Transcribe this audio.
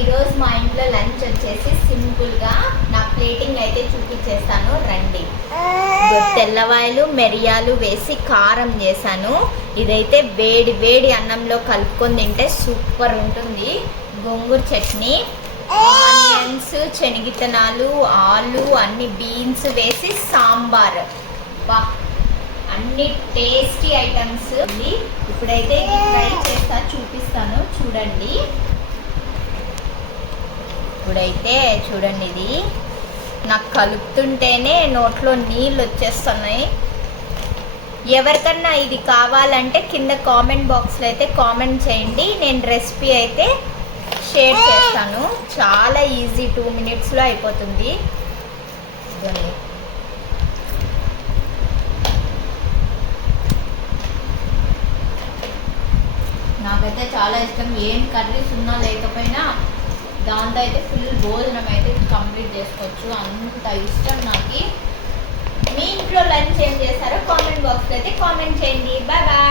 ఈరోజు మా ఇంట్లో లంచ్ వచ్చేసి సింపుల్గా నా ప్లేటింగ్ అయితే చూపించేస్తాను రండి. తెల్లవాయలు మిరియాలు వేసి కారం చేశాను. ఇదైతే వేడి వేడి అన్నంలో కలుపుకొని తింటే సూపర్ ఉంటుంది. గోంగూర చట్నీ, ఆనియన్స్, శనగిత్తనాలు, ఆలు, అన్ని బీన్స్ వేసి సాంబార్. వా, అన్ని టేస్టీ ఐటమ్స్. ఇప్పుడైతే ఇది ఫ్రై చేస్తా, చూపిస్తాను చూడండి. ఇప్పుడైతే చూడండి, ఇది నాకు కలుపుతుంటేనే నోట్లో నీళ్ళు వచ్చేస్తున్నాయి. ఎవరికన్నా ఇది కావాలంటే కింద కామెంట్ బాక్స్లో అయితే కామెంట్ చేయండి. నేను రెసిపీ అయితే షేర్ చేస్తాను. చాలా ఈజీ, 2 minutesలో అయిపోతుంది. ఇదండి. నాకైతే చాలా ఇష్టం. ఏం కర్రీస్ ఉన్నా లేకపోయినా దాంతో అయితే ఫుల్ భోజనం అయితే కంప్లీట్ చేసుకోవచ్చు. అంత ఇష్టం నాకు. మీ ఇంట్లో లంచ్ ఏం చేస్తారో కామెంట్ బాక్స్లో అయితే కామెంట్ చేయండి. Bye bye.